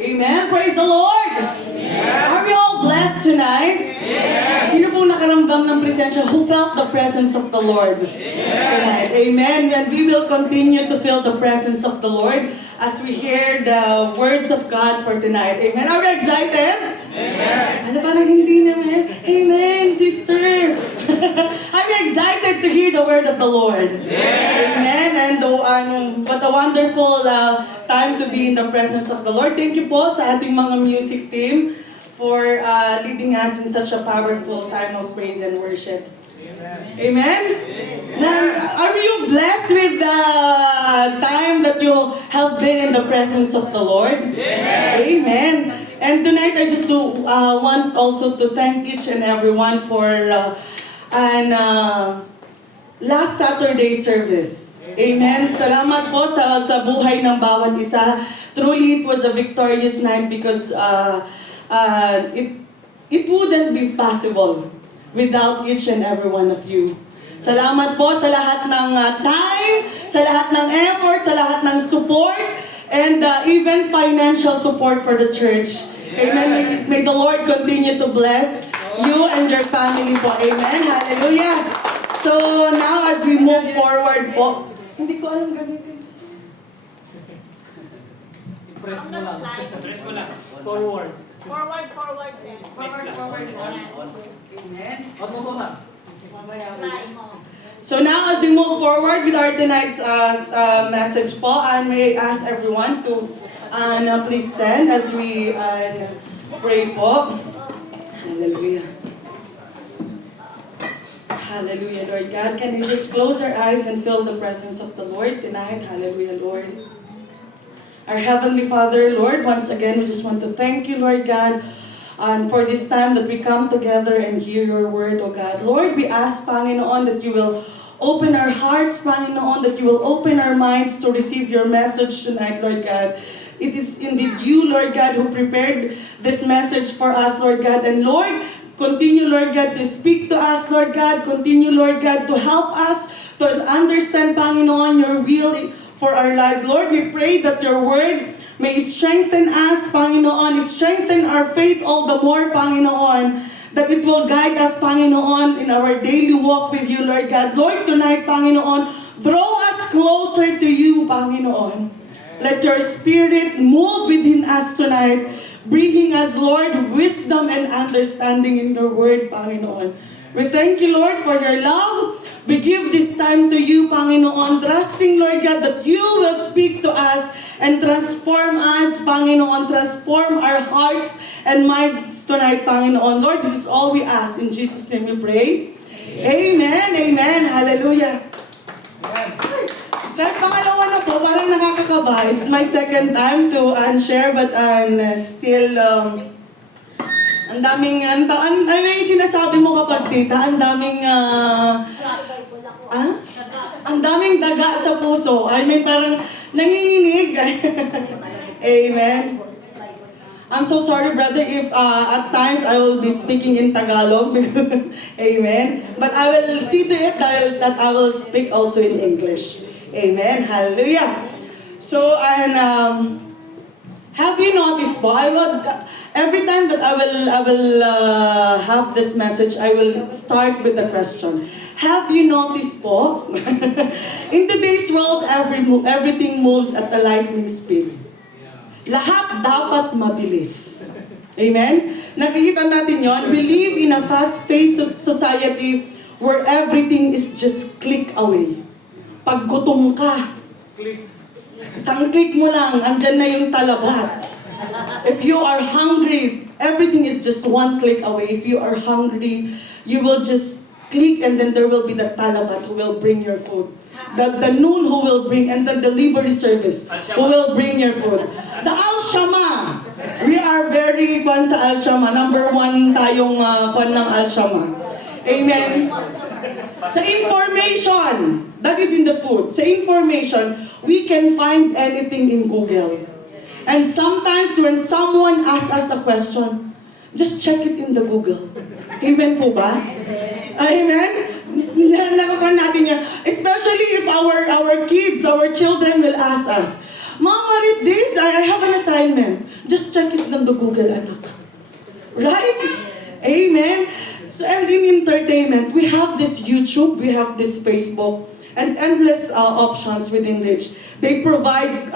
Amen. Praise the Lord. Are we all blessed tonight? Sino pong nakaramdam ng presensya? Who felt the presence of the Lord tonight? Amen. And we will continue to feel the presence of the Lord as we hear the words of God for tonight. Amen. Are we excited? Amen. Parang hindi naman. Amen, sister. Are we excited to hear the word of the Lord? Amen. And what a wonderful time to be in the presence of the Lord. Thank you po sa ating mga music team for leading us in such a powerful time of praise and worship. Amen? Now, are you blessed with the time that you have been in the presence of the Lord? Amen. And tonight I just want also to thank each and everyone for last Saturday service. Amen. Salamat po sa buhay ng bawat isa. Truly, it was a victorious night because it wouldn't be possible without each and every one of you. Salamat po sa lahat ng time, sa lahat ng effort, sa lahat ng support, and even financial support for the church. Amen. May the Lord continue to bless you and your family po. Amen. Hallelujah. So now as we move forward po, hindi ko alam gamitin. Press mo lang. Press mo lang. Forward. Forward, sis. Forward. Amen. Huwag mo na. Try mo. So now as we move forward with our tonight's message po, I may ask everyone to please stand as we pray po. Hallelujah. Hallelujah, Lord God. Can we just close our eyes and feel the presence of the Lord tonight? Hallelujah, Lord. Our Heavenly Father, Lord, once again, we just want to thank you, Lord God, for this time that we come together and hear your word, oh God. Lord, we ask, Panginoon, that you will open our hearts, Panginoon, that you will open our minds to receive your message tonight, Lord God. It is indeed you, Lord God, who prepared this message for us, Lord God. And Lord, continue, Lord God, to speak to us, Lord God. Continue, Lord God, to help us to understand, Panginoon, your will for our lives. Lord, we pray that your word may strengthen us, Panginoon, strengthen our faith all the more, Panginoon, that it will guide us, Panginoon, in our daily walk with you, Lord God. Lord, tonight, Panginoon, draw us closer to you, Panginoon. Let your spirit move within us tonight, bringing us, Lord, wisdom and understanding in your word, Panginoon. We thank you, Lord, for your love. We give this time to you, Panginoon, trusting, Lord God, that you will speak to us and transform us, Panginoon, transform our hearts and minds tonight, Panginoon. Lord, this is all we ask. In Jesus' name we pray. Amen. Amen. Hallelujah. Kahit pangalawa na po, parang nakakakaba. It's my second time to share, but still, ang daming, ano yung sinasabi mo kapag tita? Ang daming, ang daming daga sa puso. I mean, parang nanginginig. Amen. I'm so sorry, brother, if at times I will be speaking in Tagalog. Amen. But I will see to it that I will speak also in English. Amen. Hallelujah. So, and have you noticed po? Every time that I will have this message, I will start with a question. Have you noticed po? In today's world, everything moves at a lightning speed. Lahat dapat mabilis. Amen? Nakikita natin yon. We live in a fast-paced society where everything is just click away. Pag gutom ka, isang click mo lang, andyan na yung talabat. If you are hungry, everything is just one click away. If you are hungry, you will just click and then there will be the talabat who will bring your food. The noon who will bring, and the delivery service who will bring your food. The Al-Shama. We are very kwan sa Al-Shama. Number 1 tayong kwan ng Al-Shama. Amen. Sa information, that is in the food. Sa information, we can find anything in Google. And sometimes when someone asks us a question, just check it in the Google. Amen po ba? Amen? Nakakan natin yan. Especially if our kids, our children will ask us, Mom, what is this? I have an assignment. Just check it on the Google, anak. Right? Amen? So, and in entertainment, we have this YouTube, we have this Facebook, and endless options within which they provide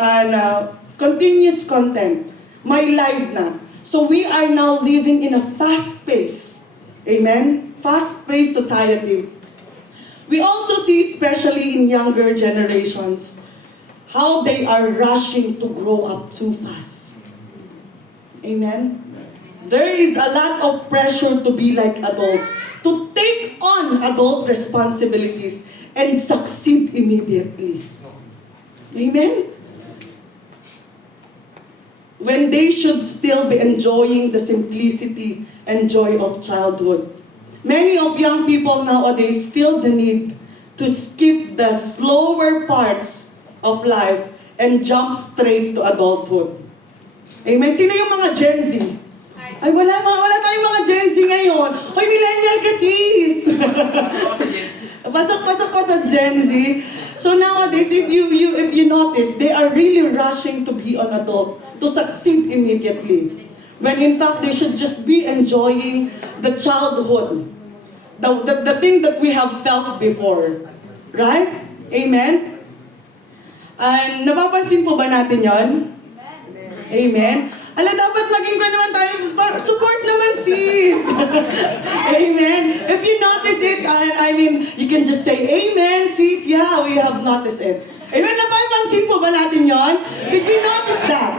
continuous content. My life na. So we are now living in a fast-paced, amen? Fast-paced society. We also see, especially in younger generations, how they are rushing to grow up too fast. Amen? There is a lot of pressure to be like adults, to take on adult responsibilities and succeed immediately. Amen? When they should still be enjoying the simplicity and joy of childhood. Many of young people nowadays feel the need to skip the slower parts of life and jump straight to adulthood. Amen? Sino yung mga Gen Z? Ay, wala tayong mga Gen Z ngayon. Hoy, millennial ka sis! Pasok pa sa Gen Z. So nowadays, if you notice, they are really rushing to be an adult, to succeed immediately. When in fact, they should just be enjoying the childhood. The thing that we have felt before. Right? Amen? And napapansin po ba natin yon? Amen? Ala, dapat maging ko naman tayo, support naman sis! Amen? If you notice it, I mean, you can just say, Amen sis, yeah, we have noticed it. Amen? Napapansin po ba natin yon? Did we notice that?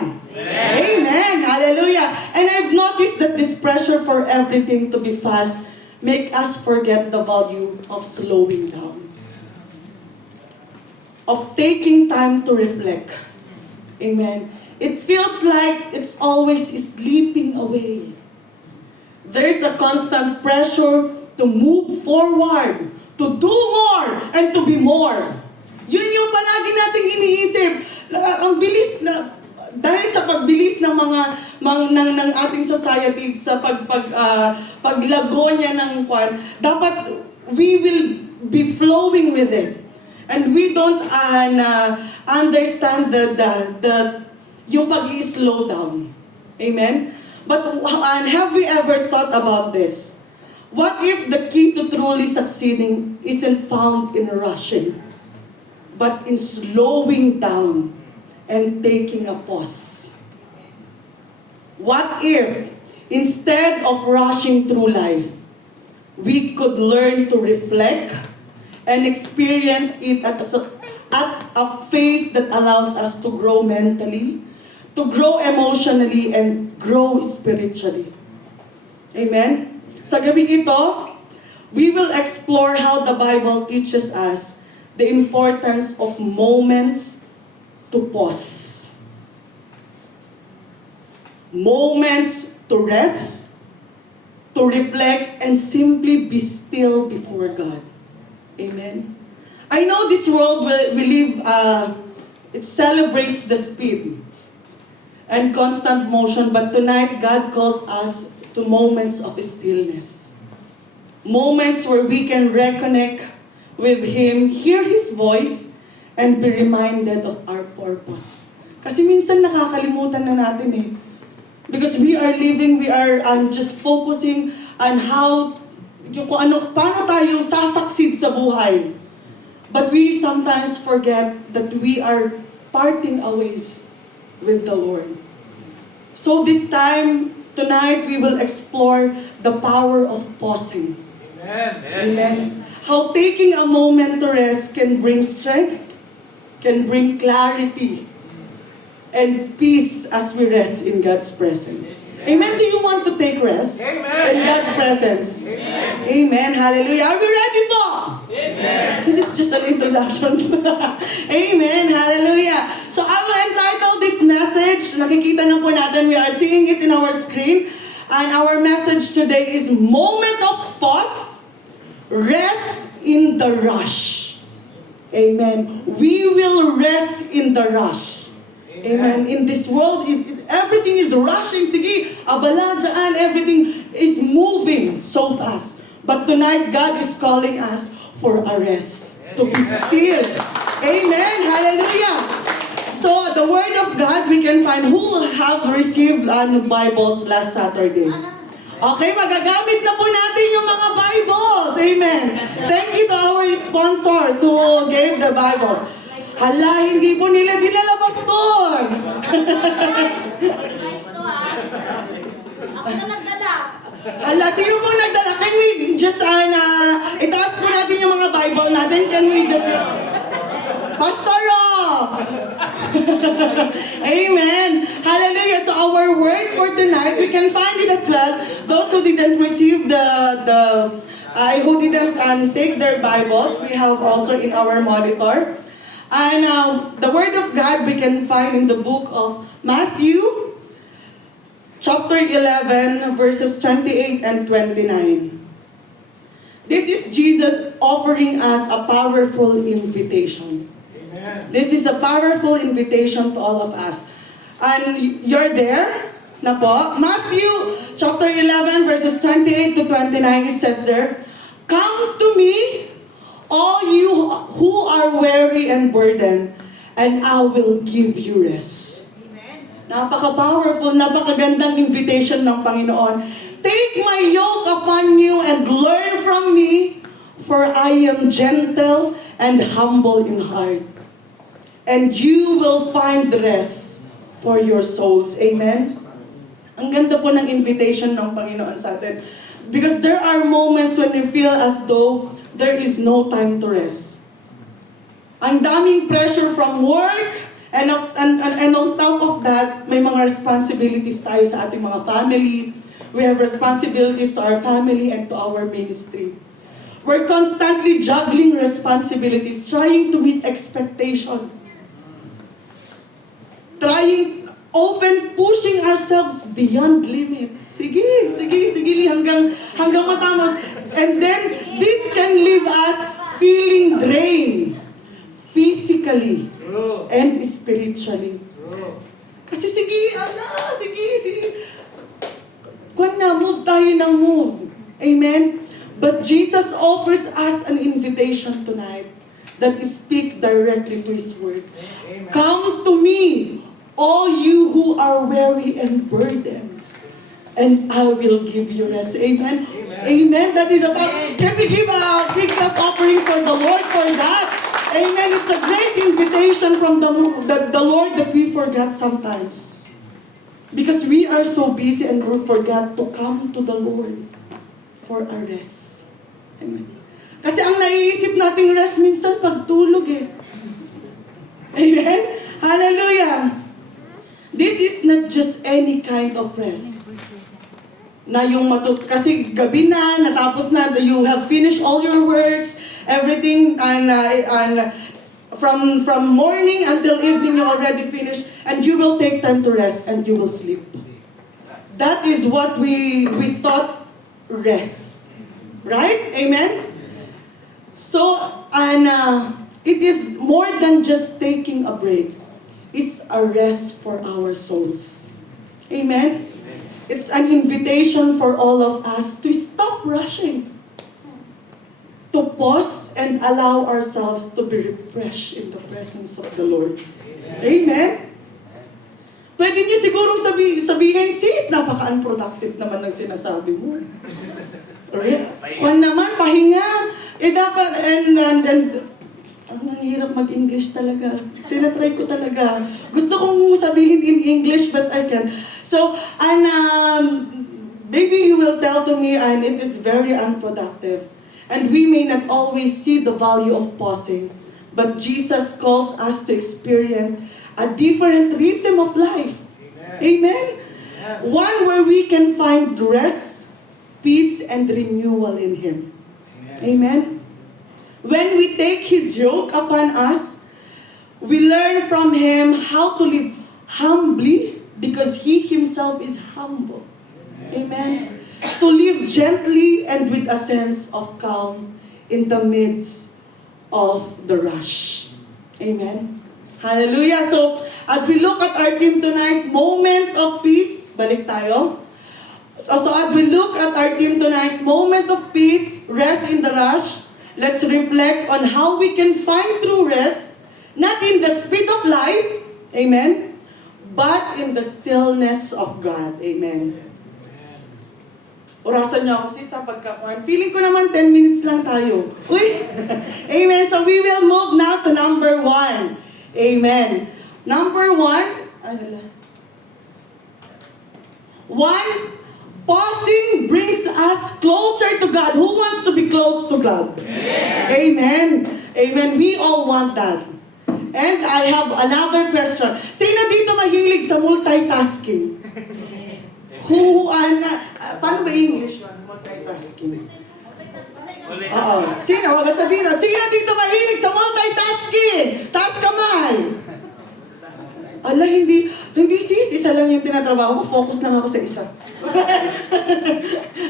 Amen! Hallelujah! And I've noticed that this pressure for everything to be fast make us forget the value of slowing down. Of taking time to reflect. Amen. It feels like it's always slipping away. There's a constant pressure to move forward, to do more, and to be more. Yun yung palagi nating iniisip. Ang bilis na, dahil sa pagbilis ng ng ating society, sa paglago niya ng kwan, dapat we will be flowing with it. And we don't understand yung pag-i-slow down. Amen? But have we ever thought about this? What if the key to truly succeeding isn't found in rushing, but in slowing down and taking a pause? What if, instead of rushing through life, we could learn to reflect and experience it at a phase that allows us to grow mentally, to grow emotionally, and grow spiritually. Amen? Sa gabi ito, we will explore how the Bible teaches us the importance of moments to pause. Moments to rest, to reflect, and simply be still before God. Amen? I know this world we live, it celebrates the speed and constant motion, but tonight God calls us to moments of stillness. Moments where we can reconnect with Him, hear His voice, and be reminded of our purpose. Kasi minsan nakakalimutan na natin eh. Because we are living, we are just focusing on how, paano tayo sasucceed sa buhay. But we sometimes forget that we are parting our ways with the Lord. So this time, tonight, we will explore the power of pausing. Amen. Amen. How taking a moment to rest can bring strength, can bring clarity, and peace as we rest in God's presence. Amen. Do you want to take rest in God's presence? Amen. Amen. Hallelujah. Are we ready po? Amen. This is just an introduction. Amen. Hallelujah. So I will entitle this message. Nakikita na po natin. We are seeing it in our screen. And our message today is Moment of Pause, Rest in the Rush. Amen. We will rest in the rush. Amen. In this world, everything is rushing. Sige, abala dyan. Everything is moving so fast. But tonight, God is calling us for a rest. To be still. Amen. Hallelujah. So, the Word of God, we can find who have received Bibles last Saturday. Okay, magagamit na po natin yung mga Bibles. Amen. Thank you to our sponsors who gave the Bibles. Hala, hindi po nila dinala, Pastor. Nice to Ako na nagdala. Hala, sino po nagdala? Can we just, itaas po natin yung mga Bible natin. Can we just, Pastor Rob! Amen. Hallelujah. So our word for tonight, we can find it as well. Those who didn't receive who didn't take their Bibles, we have also in our monitor. And the word of God we can find in the book of Matthew, chapter 11, verses 28 and 29. This is Jesus offering us a powerful invitation. This is a powerful invitation to all of us. And you're there na po. Matthew chapter 11 verses 28 to 29, it says there, "Come to me, all you who are weary and burdened, and I will give you rest." Amen. Napaka-powerful, napakagandang invitation ng Panginoon. "Take my yoke upon you and learn from me, for I am gentle and humble in heart. And you will find rest for your souls." Amen? Ang ganda po ng invitation ng Panginoon sa atin. Because there are moments when we feel as though there is no time to rest. Ang daming pressure from work, and on top of that, may mga responsibilities tayo sa ating mga family. We have responsibilities to our family and to our ministry. We're constantly juggling responsibilities, trying to meet expectation. Often pushing ourselves beyond limits. Sige, hanggang matamos. And then, this can leave us feeling drained, physically and spiritually. Kasi sige. Move tayo ng move. Amen? But Jesus offers us an invitation tonight that speak directly to His Word. Amen. Come to me, all you who are weary and burdened, and I will give you rest. Amen? Amen. That is about, can we give a big clap offering for the Lord for that? Amen. It's a great invitation from the Lord that we forget sometimes. Because we are so busy and we forget to come to the Lord for a rest. Amen. Kasi ang naiisip nating rest minsan pagtulog eh. Amen? Hallelujah! This is not just any kind of rest. Na yung kasi gabi na, natapos na, you have finished all your works, everything, and from morning until evening you already finished, and you will take time to rest and you will sleep. That is what we thought rest. Right? Amen? So, it is more than just taking a break. It's a rest for our souls. Amen? It's an invitation for all of us to stop rushing. To pause and allow ourselves to be refreshed in the presence of the Lord. Amen? Pwede niyo sigurong sabihin, sis, napaka-unproductive naman ng sinasabi mo. Kung naman, pahinga. Dapat, and ang hirap mag-English talaga. Tinatry ko talaga. Gusto kong sabihin in English, but I can't. So, maybe you will tell to me, and it is very unproductive. And we may not always see the value of pausing, but Jesus calls us to experience a different rhythm of life. Amen? One where we can find rest, peace, and renewal in Him. Amen? When we take His yoke upon us, we learn from Him how to live humbly because He Himself is humble. Amen? To live gently and with a sense of calm in the midst of the rush. Amen? Hallelujah! So, as we look at our theme tonight, moment of peace, balik tayo. So as we look at our theme tonight, moment of peace, rest in the rush, let's reflect on how we can find true rest, not in the speed of life, Amen? But in the stillness of God. Amen. Orasan niyo ako sis sa pagkakuan. Feeling ko naman 10 minutes lang tayo. Uy! Amen. So we will move now to number 1. Amen. Number 1. Ay, wala. 1. Pausing brings us closer to God. Who wants to be close to God? Amen. Amen. We all want that. And I have another question. Sino dito mahilig sa multitasking? Paano ba English yun? Multitasking. Oo. Sino? Basta dito. Sino dito mahilig sa multitasking? Taas kamay. Ala, hindi sis, isa lang yung tinatrabaho ko. Focus lang ako sa isa.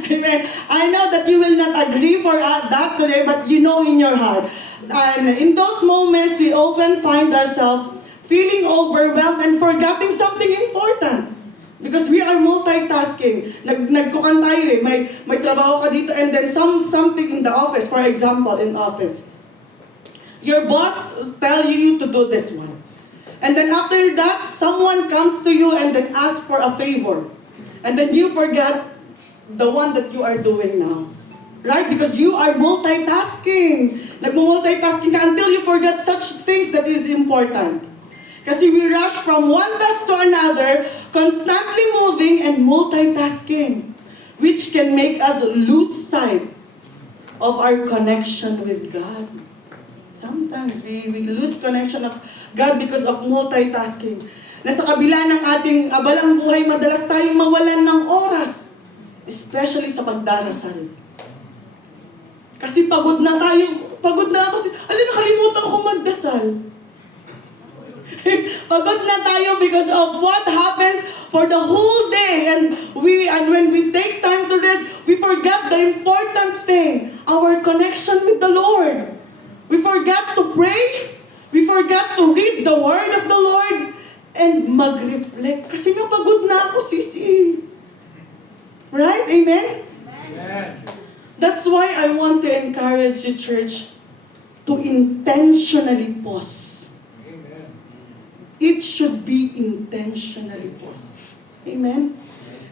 Amen. I know that you will not agree for that today, but you know in your heart. And in those moments, we often find ourselves feeling overwhelmed and forgetting something important. Because we are multitasking. Nagkukan tayo eh. May trabaho ka dito and then something in the office. For example, in office. Your boss tell you to do this one. And then after that, someone comes to you and then asks for a favor. And then you forget the one that you are doing now. Right? Because you are multitasking. Nagmo-multitasking ka until you forget such things that is important. Kasi we rush from one task to another, constantly moving and multitasking, which can make us lose sight of our connection with God. Sometimes we lose connection of God because of multitasking. Nasa kabila ng ating abalang buhay, madalas tayong mawalan ng oras, especially sa pagdarasal. Kasi pagod na ako, nakalimutan ko magdasal. Pagod na tayo because of what happens for the whole day. And when we take time to rest, we forget the important thing, our connection with the Lord. We forget to pray. We forget to read the word of the Lord and mag-reflect. Kasi nga pagod na ako, sisi. Right? Amen? Amen. That's why I want to encourage you, church, to intentionally pause. It should be intentionally paused. Amen?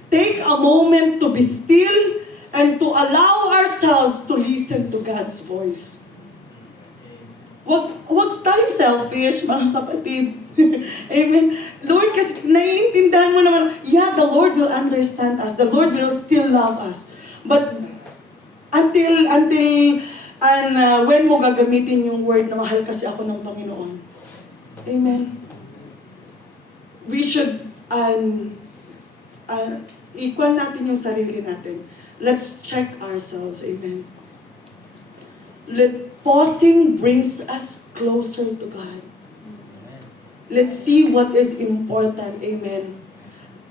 Take a moment to be still and to allow ourselves to listen to God's voice. Huwag tayong selfish, mga kapatid. Amen? Lord, kasi naiintindihan mo naman, yeah, the Lord will understand us. The Lord will still love us. But until when mo gagamitin yung word na mahal kasi ako ng Panginoon. Amen? We should equal natin yung sarili natin. Let's check ourselves. Amen. Pausing brings us closer to God. Let's see what is important. Amen.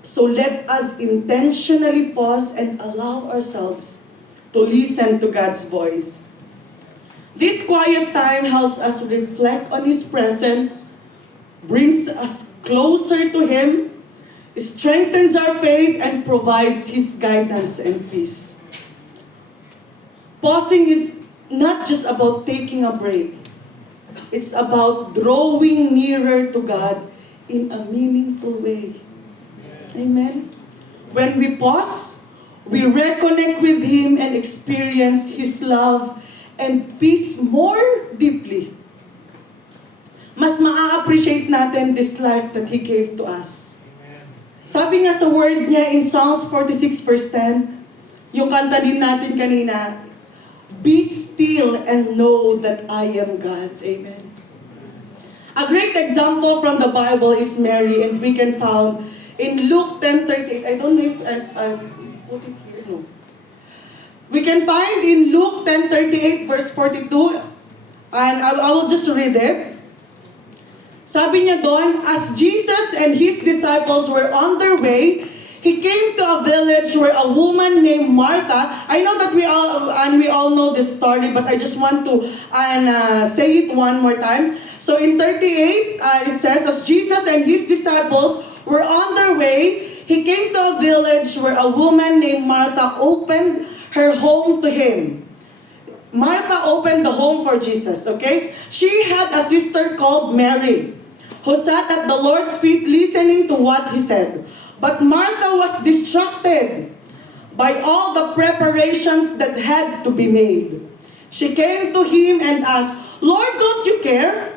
So let us intentionally pause and allow ourselves to listen to God's voice. This quiet time helps us reflect on His presence, brings us closer to Him, strengthens our faith, and provides His guidance and peace. Pausing is not just about taking a break. It's about drawing nearer to God in a meaningful way. Amen? When we pause, we reconnect with Him and experience His love and peace more deeply. Mas ma-appreciate natin this life that He gave to us. Sabi nga sa word niya in Psalms 46 verse 10, yung kanta din natin kanina, be still and know that I am God. Amen. A great example from the Bible is Mary, and we can find in Luke 10:38. I don't know if I put it here. No. We can find in Luke 10:38 verse 42, and I will just read it. Sabi niya doon, as Jesus and His disciples were on their way, He came to a village where a woman named Martha, I know that we all know this story, but I just want to say it one more time. So in 38, it says, as Jesus and His disciples were on their way, He came to a village where a woman named Martha opened her home to Him. Martha opened the home for Jesus, okay? She had a sister called Mary, who sat at the Lord's feet listening to what he said. But Martha was distracted by all the preparations that had to be made. She came to him and asked, Lord, don't you care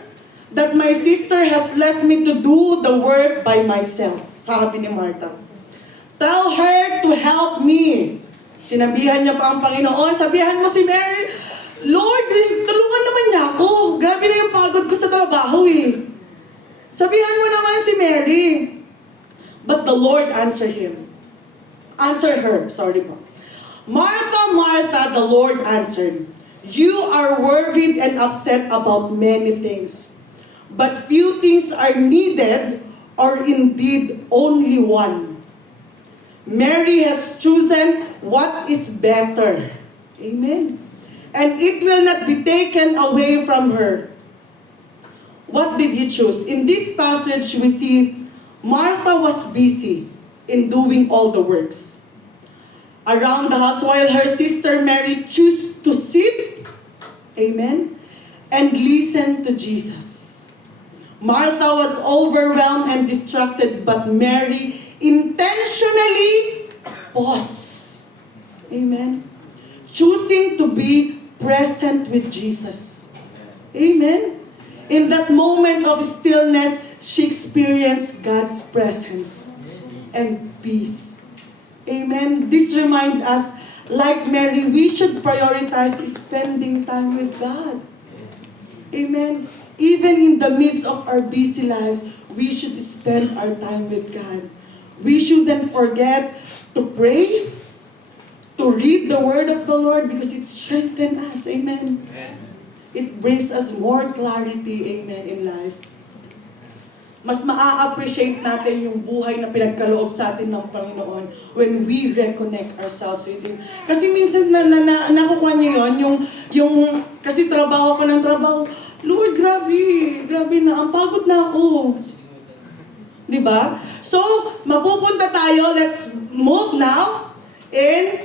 that my sister has left me to do the work by myself? Sabi ni Martha. Tell her to help me. Sinabihan niya pa ang Panginoon, sabihan mo si Mary, Lord, tulungan naman niya ako. Grabe na yung pagod ko sa trabaho eh. Sabihan mo naman si Mary. But the Lord answered her, Martha, Martha, the Lord answered, you are worried and upset about many things. But few things are needed, or indeed only one. Mary has chosen what is better. Amen. And it will not be taken away from her. What did he choose? In this passage, we see Martha was busy in doing all the works around the house, while her sister Mary chose to sit, amen, and listen to Jesus. Martha was overwhelmed and distracted, but Mary intentionally paused, amen, choosing to be present with Jesus. Amen. In that moment of stillness, she experienced God's presence and peace. Amen. This reminds us, like Mary, we should prioritize spending time with God. Amen. Even in the midst of our busy lives, we should spend our time with God. We shouldn't forget to pray, to read the word of the Lord, because it strengthens us. Amen. It brings us more clarity, amen, in life. Mas maa-appreciate natin yung buhay na pinagkaloob sa atin ng Panginoon when we reconnect ourselves with Him. Kasi minsan nakukuha niyo yun, kasi trabaho ko ng trabaho, Lord, grabe na, ang pagod na ako. Diba? So, mapupunta tayo, let's move now in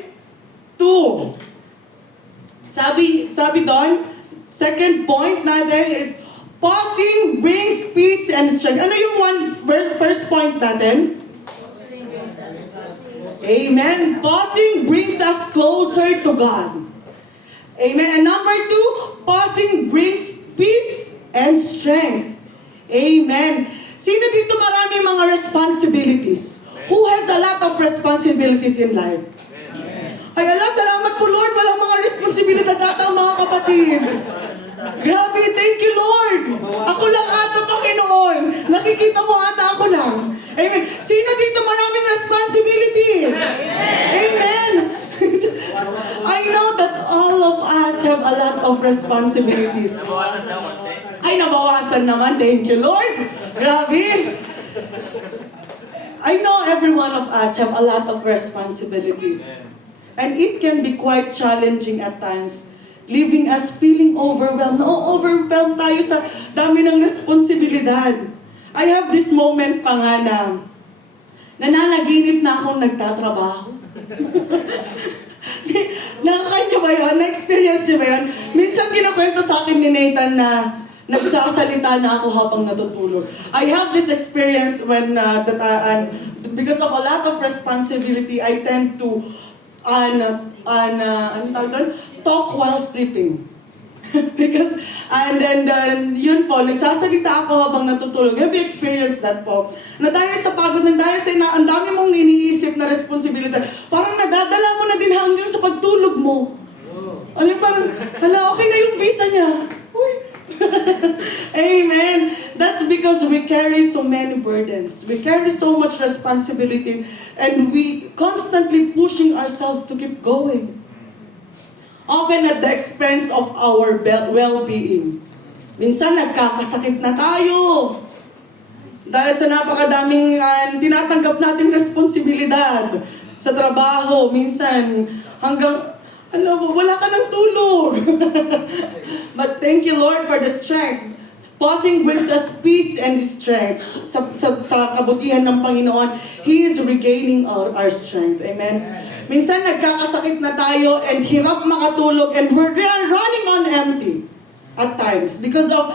2. Sabi doon, second point natin is, pausing brings peace and strength. Ano yung first point natin? Amen. Pausing brings us closer to God. Amen. And number 2, pausing brings peace and strength. Amen. Sino dito marami mga responsibilities? Who has a lot of responsibilities in life? Ay ala, salamat po Lord, walang mga responsibilidad ata mga kapatid. Grabe, thank you Lord. Ako lang ata, Panginoon. Nakikita mo ata ako lang. Amen. Sino dito maraming responsibilities? Amen. I know that all of us have a lot of responsibilities. Ay, nabawasan naman. Thank you Lord. Grabe. I know every one of us have a lot of responsibilities. And it can be quite challenging at times, leaving us feeling overwhelmed. Overwhelmed tayo sa dami ng responsibilidad. I have this moment pa nga na nananaginip na akong nagtatrabaho. Nakakanya ba yun? Na-experience niyo ba yun? Minsan kinakwento sa akin ni Nathan na nagsasalita na ako habang natutulog. I have this experience when, because of a lot of responsibility, I tend to talk while sleeping. Because, and then, yun po, nagsasalita ako habang natutulog. Have you experienced that po? Na dahil sa pagod, dahil sa ang dami mong iniisip na responsibilidad, parang nadadala mo na din hanggang sa pagtulog mo. Ano yung parang, hala, okay na yung visa niya. Uy. Amen. That's because we carry so many burdens. We carry so much responsibility and we constantly pushing ourselves to keep going. Often at the expense of our well-being. Minsan nagkakasakit na tayo. Dahil sa napakadaming tinatanggap nating responsibilidad sa trabaho. Minsan hanggang wala ka ng tulog. But thank you, Lord, for the strength. Pausing brings us peace and strength. Sa kabutihan ng Panginoon, He is regaining our strength. Amen? Minsan nagkakasakit na tayo and hirap makatulog and we're running on empty. at times because of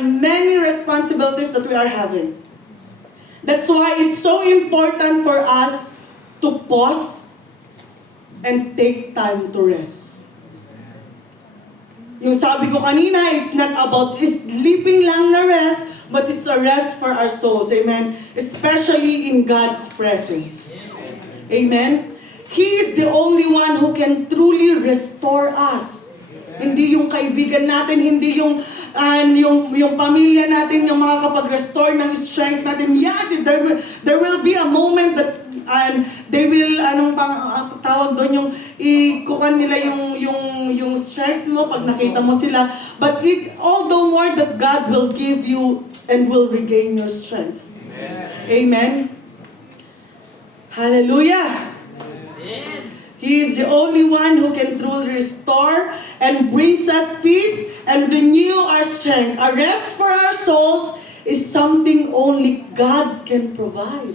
many responsibilities that we are having. That's why it's so important for us to pause and take time to rest. Yung sabi ko kanina, it's not about sleeping lang na rest, but it's a rest for our souls. Amen? Especially in God's presence. Amen? He is the only one who can truly restore us. Hindi yung kaibigan natin, hindi yung pamilya natin yung makakapag-restore ng strength natin. Yeah, there will be a moment that they will, tawag doon, yung ikukan nila yung strength mo pag nakita mo sila. But all the more that God will give you and will regain your strength. Amen? Hallelujah! He is the only one who can truly restore and brings us peace and renew our strength. A rest for our souls is something only God can provide.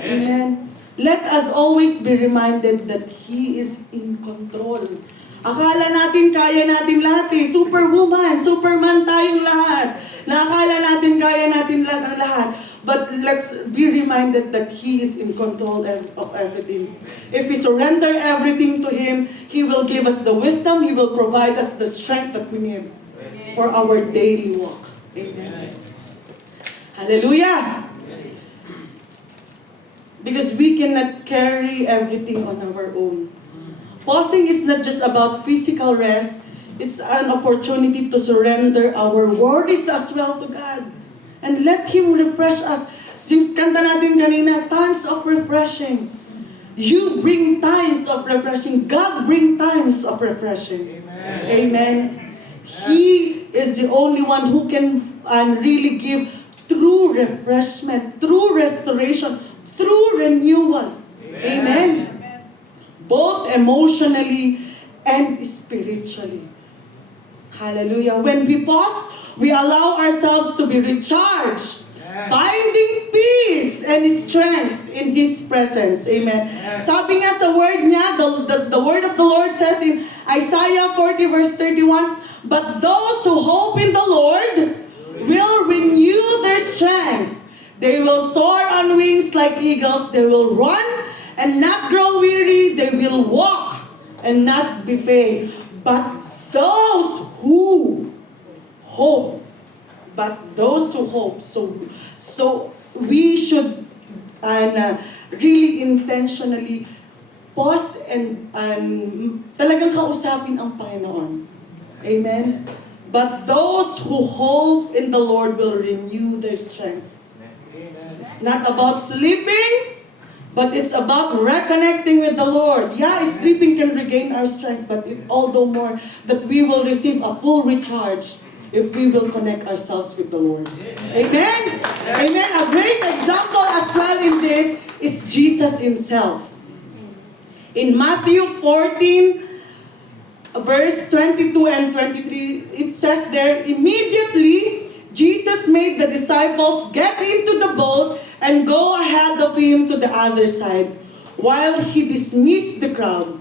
Amen. Let us always be reminded that He is in control. Akala natin kaya natin lahat eh. Superwoman, Superman tayong lahat. Nakakala natin kaya natin lahat. But let's be reminded that He is in control of everything. If we surrender everything to Him, He will give us the wisdom, He will provide us the strength that we need for our daily walk. Amen. Hallelujah! Because we cannot carry everything on our own. Pausing is not just about physical rest, it's an opportunity to surrender our worries as well to God. And let Him refresh us. Yung kanta natin kanina, times of refreshing. You bring times of refreshing. God bring times of refreshing. Amen. Amen. He is the only one who can really give true refreshment, true restoration, true renewal. Amen. Both emotionally and spiritually. Hallelujah. When we pause, we allow ourselves to be recharged, finding peace and strength in His presence. Amen. Sabi nga sa word niya, the word of the Lord says in Isaiah 40 verse 31, but those who hope in the Lord will renew their strength. They will soar on wings like eagles. They will run and not grow weary. They will walk and not be faint. But those who hope, so we should really intentionally pause and talagang kausapin ang Panginoon. Amen? But those who hope in the Lord will renew their strength. It's not about sleeping, but it's about reconnecting with the Lord. Yeah, sleeping can regain our strength, but all the more that we will receive a full recharge if we will connect ourselves with the Lord. Amen? Amen. A great example as well in this is Jesus Himself. In Matthew 14, verse 22 and 23, it says there, immediately Jesus made the disciples get into the boat and go ahead of Him to the other side, while He dismissed the crowd.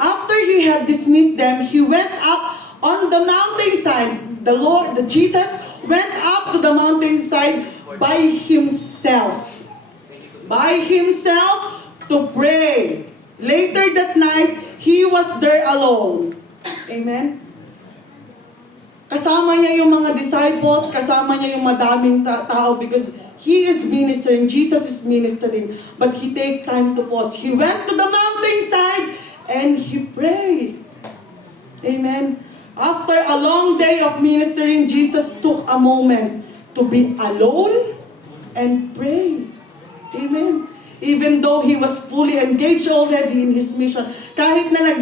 After He had dismissed them, He went up on the mountainside. Jesus went up to the mountainside by Himself. By Himself to pray. Later that night, He was there alone. Amen? Kasama niya yung mga disciples, kasama niya yung madaming tao because He is ministering, Jesus is ministering, but He take time to pause. He went to the mountainside and He prayed. Amen? After a long day of ministering, Jesus took a moment to be alone and pray. Amen? Even though He was fully engaged already in His mission, kahit na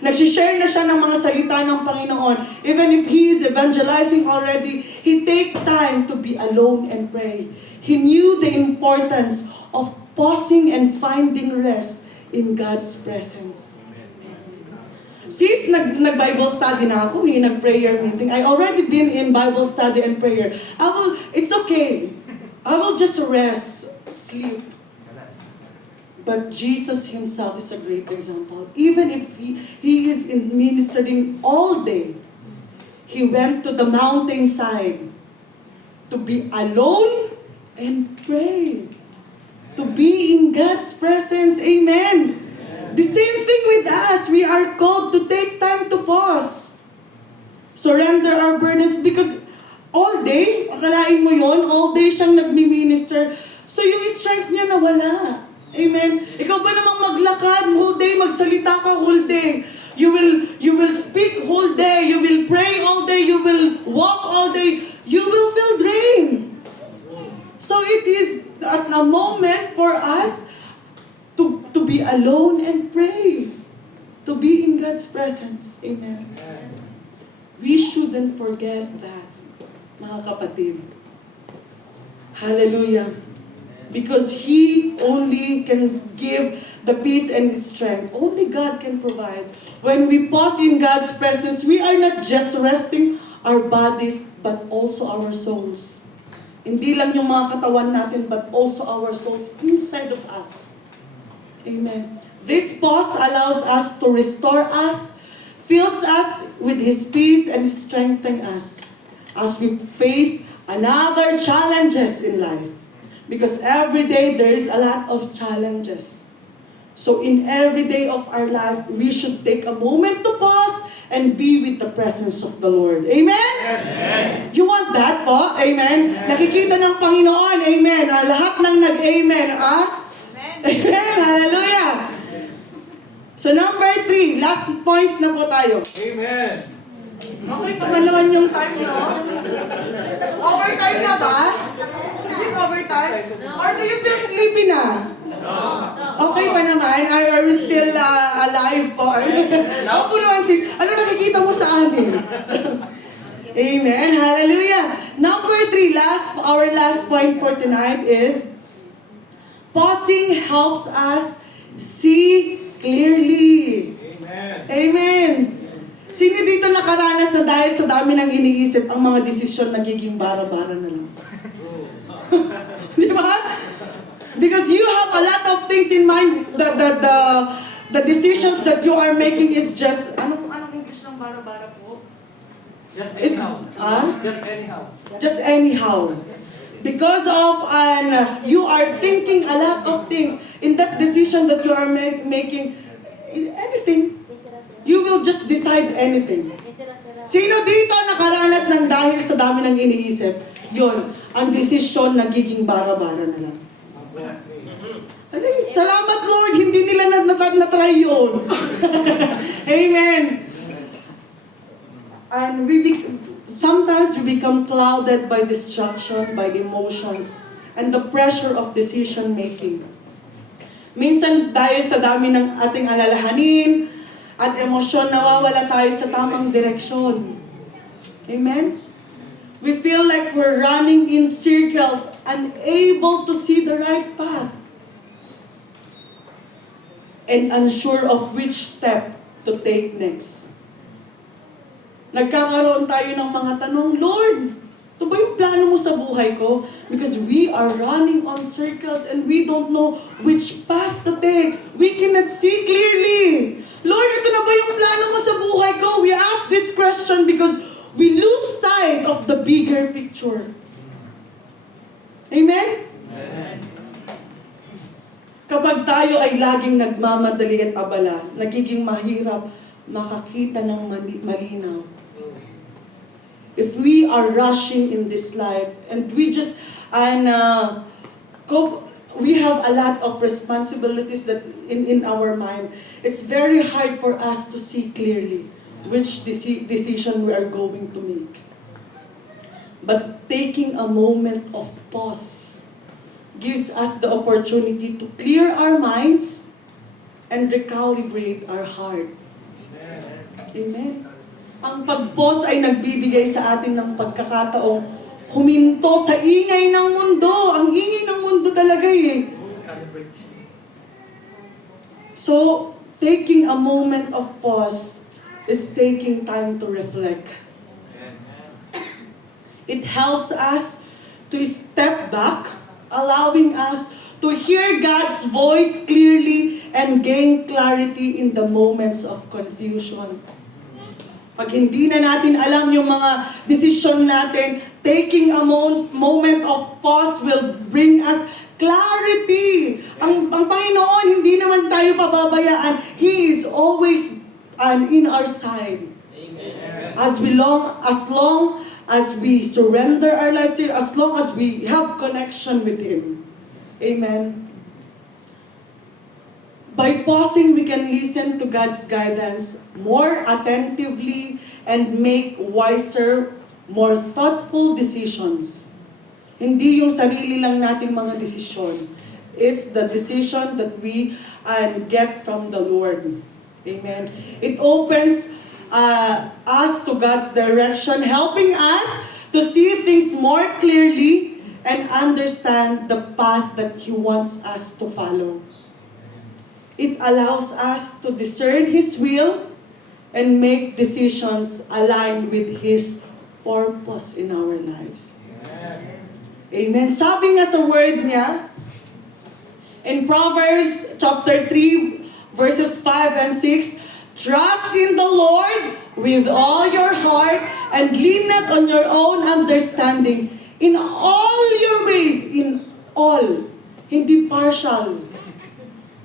nagsishare na siya ng mga salita ng Panginoon, even if He is evangelizing already, He take time to be alone and pray. He knew the importance of pausing and finding rest in God's presence. Since nag-Bible study na ako, nag-prayer meeting, I already been in Bible study and prayer. It's okay. I will just rest, sleep. But Jesus Himself is a great example. Even if He is ministering all day, He went to the mountainside to be alone and pray. To be in God's presence. Amen. The same thing with us. We are called to take time to pause. Surrender our burdens because all day, akalain mo yon, all day siyang nagmi-minister. So yung strength niya nawala. Amen. Ikaw ba namang maglakad whole day, magsalita ka whole day? You will speak whole day, you will pray all day, you will walk all day, you will feel drained. So it is at a moment for us to be alone and pray. To be in God's presence. Amen. We shouldn't forget that, mga kapatid. Hallelujah. Because He only can give the peace and strength. Only God can provide. When we pause in God's presence, we are not just resting our bodies, but also our souls. Hindi lang yung mga katawan natin, but also our souls inside of us. Amen. This pause allows us to restore us, fills us with His peace, and strengthens us as we face another challenges in life. Because every day there is a lot of challenges. So in every day of our life, we should take a moment to pause and be with the presence of the Lord. Amen? Amen. You want that po? Amen? Nakikita ng Panginoon. Amen. Lahat ng nag-amen. Amen. Hallelujah. So number 3, last points na po tayo. Amen. Okay pa ba naman yung time nyo? Overtime na ba? Is it overtime? Or do you feel sleepy na? Okay pa naman? Are we still alive po? Opo naman sis. Ano nakikita mo sa amin? Amen. Hallelujah. Number 3, our last point for tonight is pausing helps us see clearly. Amen. Amen. Sino dito nakaranas na dahil sa dami ng iniisip, ang mga desisyon nagiging bara-bara na lang? Di ba? Because you have a lot of things in mind. The decisions that you are making is just, anong English ng bara-bara po? Just Is, anyhow. Just anyhow. Just anyhow. Because of you are thinking a lot of things in that decision that you are making, anything. You will just decide anything. Sino dito nakaranas ng dahil sa dami ng iniisip? Yun, ang desisyon nagiging bara-bara na lang. Salamat Lord, hindi nila na-try yun. Amen. And sometimes we become clouded by distraction, by emotions, and the pressure of decision making. Minsan dahil sa dami ng ating alalahanin at emosyon, nawawala tayo sa tamang direksyon. Amen? We feel like we're running in circles, unable to see the right path, and unsure of which step to take next. Nagkakaroon tayo ng mga tanong, Lord, ito ba yung plano mo sa buhay ko? Because we are running on circles and we don't know which path to take. We cannot see clearly. Lord, ito na ba yung plano mo sa buhay ko? We ask this question because we lose sight of the bigger picture. Amen? Amen. Kapag tayo ay laging nagmamadali at abala, nagiging mahirap makakita ng malinaw. If we are rushing in this life and we have a lot of responsibilities that in our mind, it's very hard for us to see clearly which decision we are going to make. But taking a moment of pause gives us the opportunity to clear our minds and recalibrate our heart. Amen. Ang pag-pause ay nagbibigay sa atin ng pagkakataong huminto sa ingay ng mundo. Ang ingay ng mundo talaga eh. So, taking a moment of pause is taking time to reflect. It helps us to step back, allowing us to hear God's voice clearly and gain clarity in the moments of confusion. Pag hindi na natin alam yung mga desisyon natin, taking a moment of pause will bring us clarity. Ang Panginoon, hindi naman tayo pababayaan. He is always in our side. As long as we surrender our lives to Him, as long as we have connection with Him. Amen. By pausing, we can listen to God's guidance more attentively and make wiser, more thoughtful decisions. Hindi yung sarili lang nating mga desisyon. It's the decision that we get from the Lord. Amen. It opens us to God's direction, helping us to see things more clearly and understand the path that He wants us to follow. It allows us to discern His will and make decisions aligned with His purpose in our lives. Amen. Sabi nga sa word niya, in Proverbs chapter 3, verses 5 and 6, trust in the Lord with all your heart and lean not on your own understanding. In all your ways, in all. Hindi partial.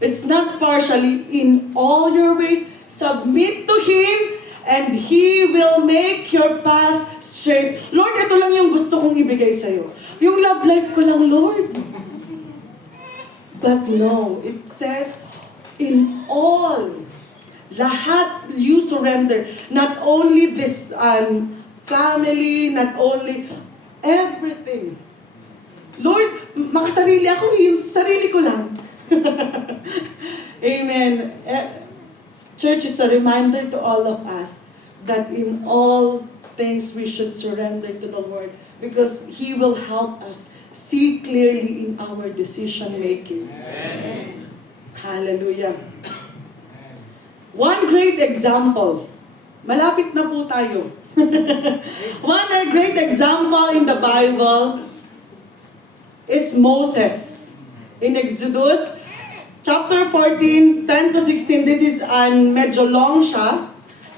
It's not partially. In all your ways, submit to Him and He will make your path straight. Lord, ito lang yung gusto kong ibigay sa'yo. Yung love life ko lang, Lord. But no, it says, in all, lahat you surrender. Not only this family, not only everything. Lord, makasarili ako, yung sarili ko lang. Amen. Church, it's a reminder to all of us that in all things we should surrender to the Lord because He will help us see clearly in our decision making. Amen. Hallelujah. One great example. Malapit na po tayo. One great example in the Bible is Moses. In Exodus chapter 14, 10 to 16, this is medyo long siya.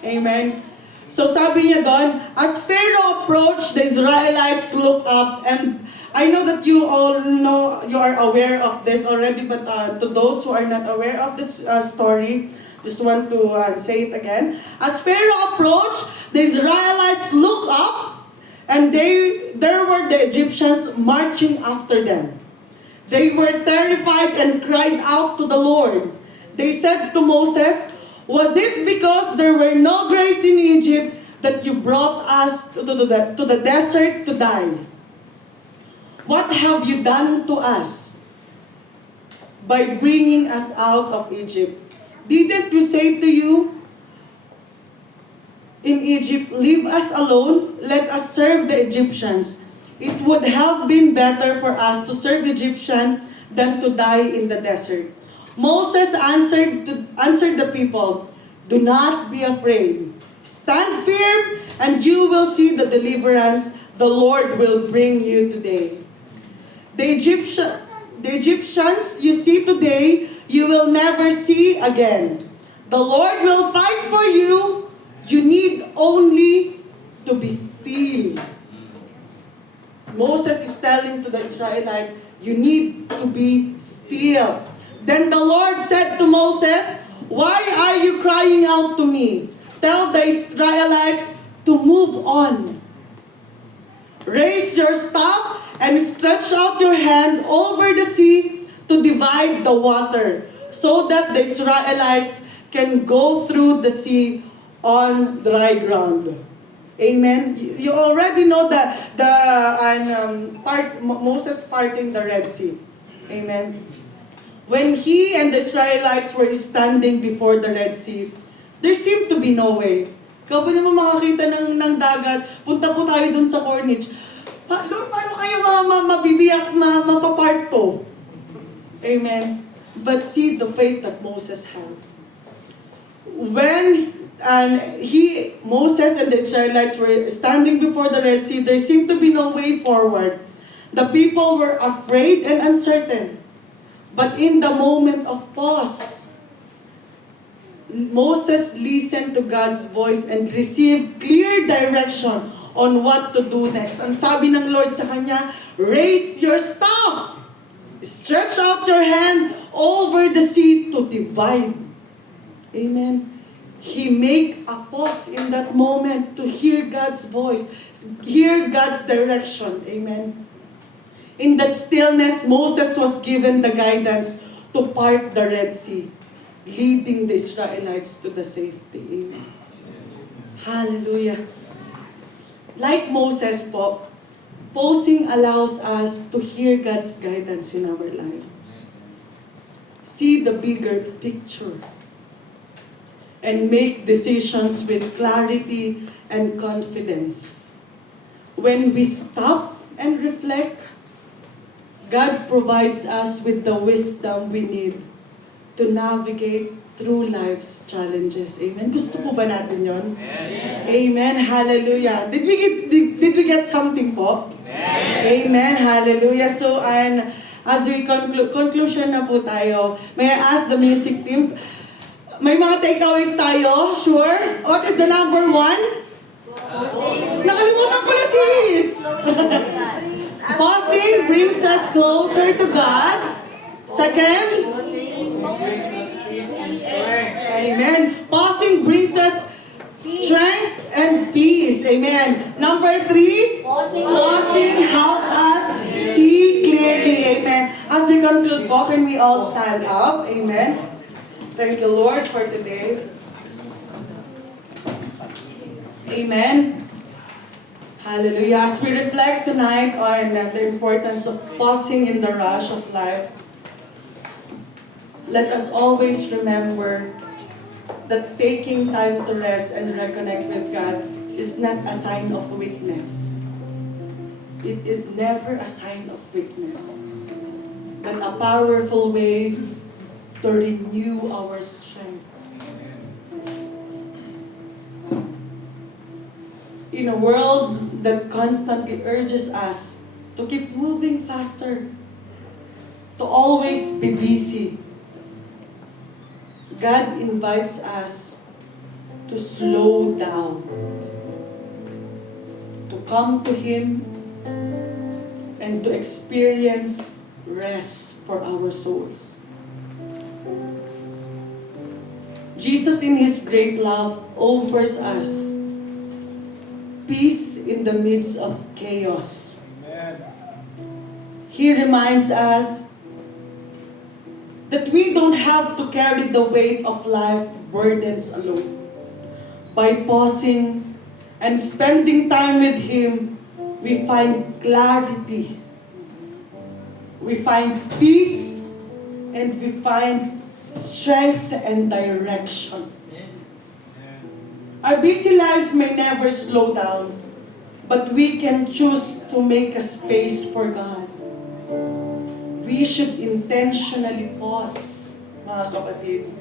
Amen. So sabi niya doon, as Pharaoh approached, the Israelites looked up, and I know that you all know, you are aware of this already, but to those who are not aware of this story, just want to say it again. As Pharaoh approached, the Israelites looked up, and there were the Egyptians marching after them. They were terrified and cried out to the Lord. They said to Moses, was it because there were no graves in Egypt that you brought us to the desert to die? What have you done to us by bringing us out of Egypt? Didn't we say to you in Egypt, leave us alone, let us serve the Egyptians? It would have been better for us to serve Egyptian than to die in the desert. Moses answered the people, do not be afraid. Stand firm and you will see the deliverance the Lord will bring you today. The Egyptians you see today, you will never see again. The Lord will fight for you. You need only to be still. Moses is telling to the Israelites, you need to be still. Then the Lord said to Moses, why are you crying out to me? Tell the Israelites to move on. Raise your staff and stretch out your hand over the sea to divide the water, so that the Israelites can go through the sea on dry ground. Amen. You already know Moses parting the Red Sea. Amen. When he and the Israelites were standing before the Red Sea, there seemed to be no way. Ikaw ba naman makakita ng dagat? Punta po tayo dun sa Corniche. Lord, paano kayo mabibiyak, mapapart to? Amen. But see the faith that Moses had. When Moses and the Israelites were standing before the Red Sea, there seemed to be no way forward. The people were afraid and uncertain. But in the moment of pause, Moses listened to God's voice and received clear direction on what to do next. Ang sabi ng Lord sa kanya, raise your staff. Stretch out your hand over the sea to divide. Amen. He make a pause in that moment to hear God's voice, hear God's direction. Amen. In that stillness, Moses was given the guidance to part the Red Sea, leading the Israelites to the safety. Amen. Hallelujah. Like Moses po, pausing allows us to hear God's guidance in our life. See the bigger picture and make decisions with clarity and confidence. When we stop and reflect, God provides us with the wisdom we need to navigate through life's challenges. Amen. Gusto po ba natin yon? Amen. Hallelujah. Did we get something po? Amen. Hallelujah. So, and as we conclusion na po tayo, may I ask the music team, may mga takeaways tayo? Sure? What is the number one? Nakalimutan ko na sis! Pausing brings us closer to God. Second, amen. Pausing brings us strength and peace. Amen. Number three, pausing helps us see clearly. Amen. As we conclude, can we all stand up? Amen. Thank you, Lord, for today. Amen. Hallelujah. As we reflect tonight on the importance of pausing in the rush of life, let us always remember that taking time to rest and reconnect with God is not a sign of weakness. It is never a sign of weakness, but a powerful way to renew our strength. In a world that constantly urges us to keep moving faster, to always be busy, God invites us to slow down, to come to Him, and to experience rest for our souls. Jesus, in His great love, offers us peace in the midst of chaos. Amen. He reminds us that we don't have to carry the weight of life burdens alone. By pausing and spending time with Him, we find clarity, we find peace, and we find strength and direction. Our busy lives may never slow down, but we can choose to make a space for God. We should intentionally pause, mga kapatid.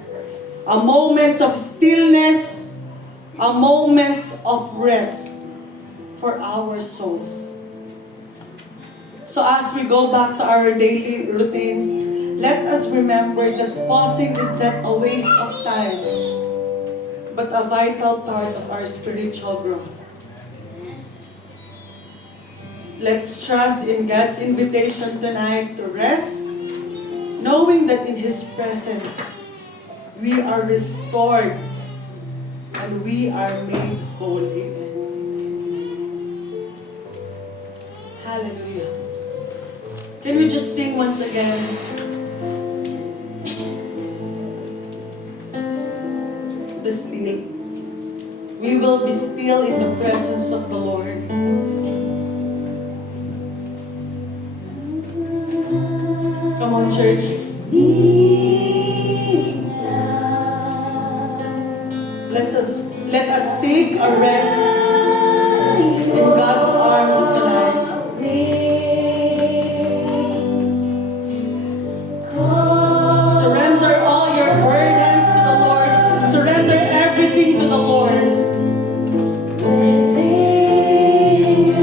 A moments of stillness, a moments of rest for our souls. So as we go back to our daily routines, let us remember that pausing is not a waste of time, but a vital part of our spiritual growth. Let's trust in God's invitation tonight to rest, knowing that in His presence, we are restored and we are made whole. Amen. Hallelujah. Can we just sing once again? The still. We will be still in the presence of the Lord. Come on, church. Let us take a rest in God's arms tonight. Surrender all your burdens to the Lord. Surrender everything to the Lord.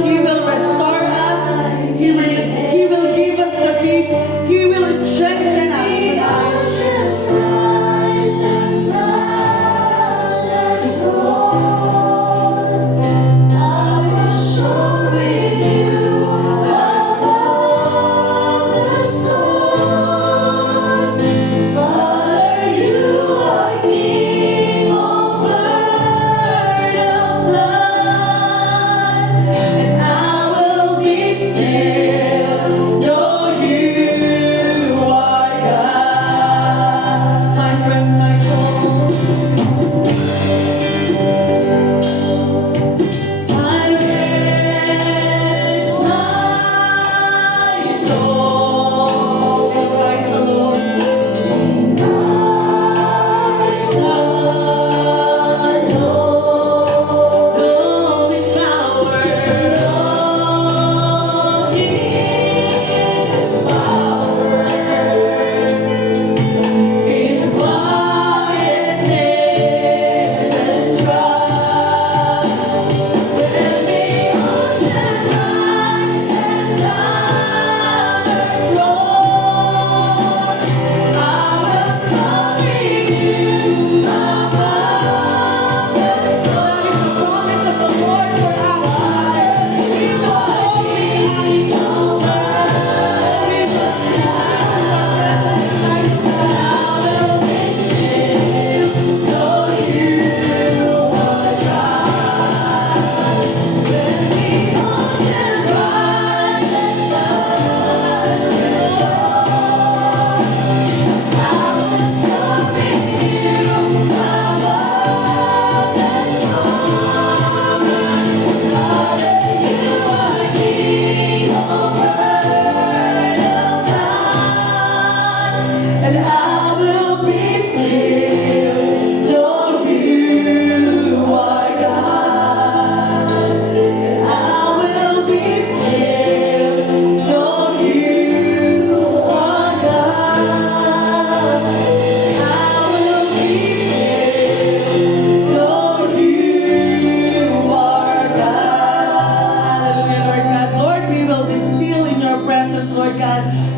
He will restore us. He will give us the peace. He will strengthen us tonight.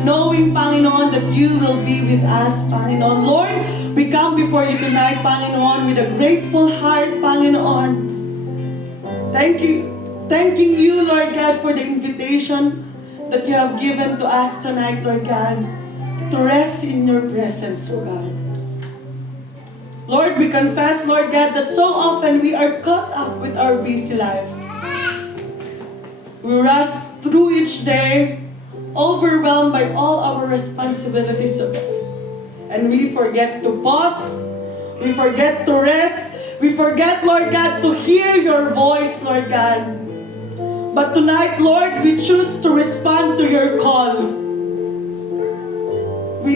knowing, Panginoon, that you will be with us, Panginoon. Lord, we come before you tonight, Panginoon, with a grateful heart, Panginoon. Thanking you, Lord God, for the invitation that you have given to us tonight, Lord God, to rest in your presence, O God. Lord, we confess, Lord God, that so often we are caught up with our busy life. We rush through each day, overwhelmed by all our responsibilities, O God. And we forget to pause, we forget to rest, we forget, Lord God, to hear your voice, Lord God. But tonight, Lord, we choose to respond to your call.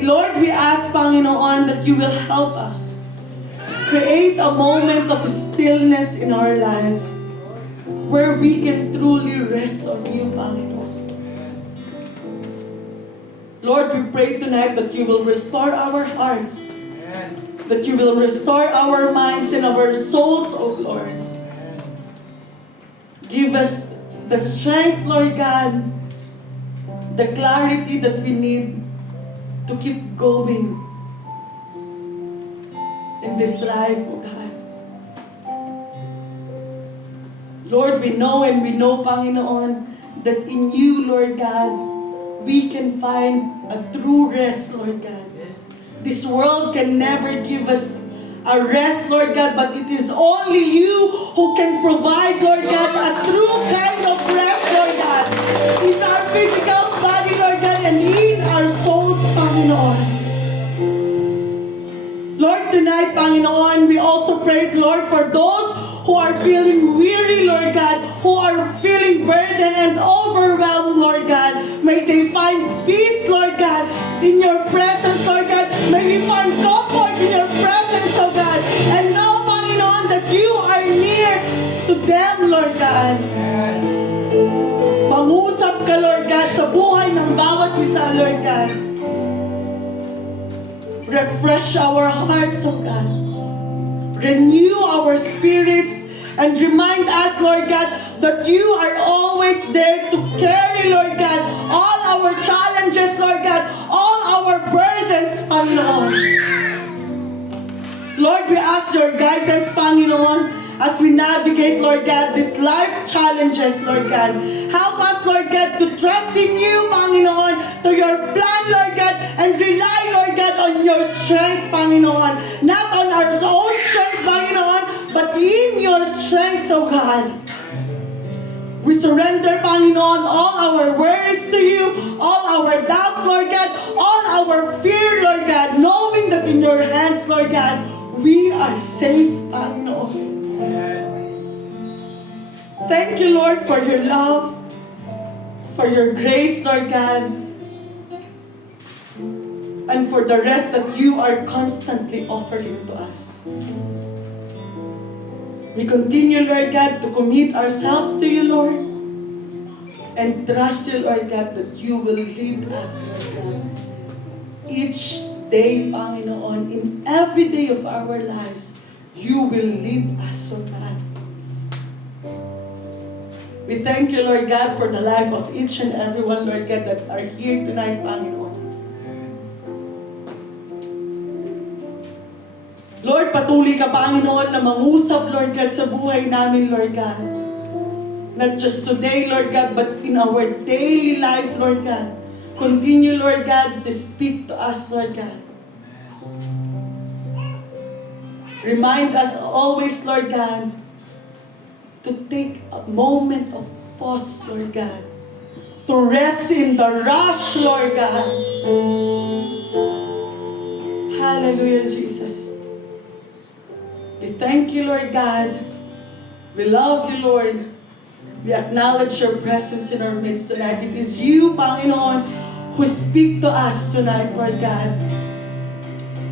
Lord, we ask, Panginoon, that you will help us create a moment of stillness in our lives where we can truly rest on you, Panginoon. Lord, we pray tonight that you will restore our hearts, that you will restore our minds and our souls, oh Lord. Give us the strength, Lord God, the clarity that we need to keep going in this life, oh God. Lord, we know, Panginoon, that in you, Lord God, we can find a true rest, Lord God. This world can never give us a rest, Lord God, but it is only you who can provide, Lord God, a true kind of rest, Lord God, in our physical body, Lord God, and in our souls, Panginoon. Lord, tonight, Panginoon, we also pray, Lord, for those who are feeling weary, Lord God, who are feeling burdened and overwhelmed, Lord God. May they find peace, Lord God, in your presence, Lord God. May we find comfort in your presence, oh God. And know, Panginoon, that you are near to them, Lord God. Mangusap ka, Lord God, sa buhay ng bawat isa, Lord God. Refresh our hearts, oh God. Renew our spirits and remind us, Lord God, that you are always there to carry, Lord God, all our challenges, Lord God, all our burdens, Panginoon. Lord, we ask your guidance, Panginoon, as we navigate, Lord God, these life challenges, Lord God. Help us, Lord God, to trust in you, Panginoon, to your plan, Lord God, and rely, Lord God, on your strength, Panginoon. Not on our own strength, Panginoon, but in your strength, oh God. We surrender, Panginoon, all our worries to you, all our doubts, Lord God, all our fear, Lord God, knowing that in your hands, Lord God, we are safe, Panginoon. Thank you, Lord, for your love, for your grace, Lord God, and for the rest that you are constantly offering to us. We continue, Lord God, to commit ourselves to you, Lord, and trust you, Lord God, that you will lead us, Lord God, each day, Panginoon, in every day of our lives, you will lead us, oh God. We thank you, Lord God, for the life of each and everyone, Lord God, that are here tonight, Panginoon. Lord, patuloy ka, Panginoon, na mangusap, Lord God, sa buhay namin, Lord God. Not just today, Lord God, but in our daily life, Lord God. Continue, Lord God, to speak to us, Lord God. Remind us always, Lord God, to take a moment of pause, Lord God. To rest in the rush, Lord God. Hallelujah, Jesus. We thank you, Lord God. We love you, Lord. We acknowledge your presence in our midst tonight. It is you, Panginoon, who speak to us tonight, Lord God.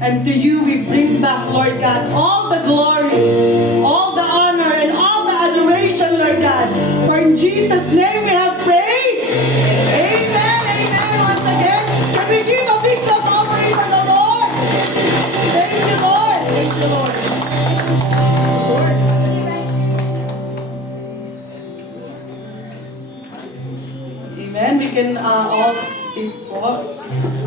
And to you we bring back, Lord God, all the glory, all the honor, and all the adoration, Lord God. For in Jesus' name we have prayed. Amen, amen. Once again, can we give a big clap offering for the Lord? Thank you, Lord. Thank you, Lord. Amen. We can all seat po.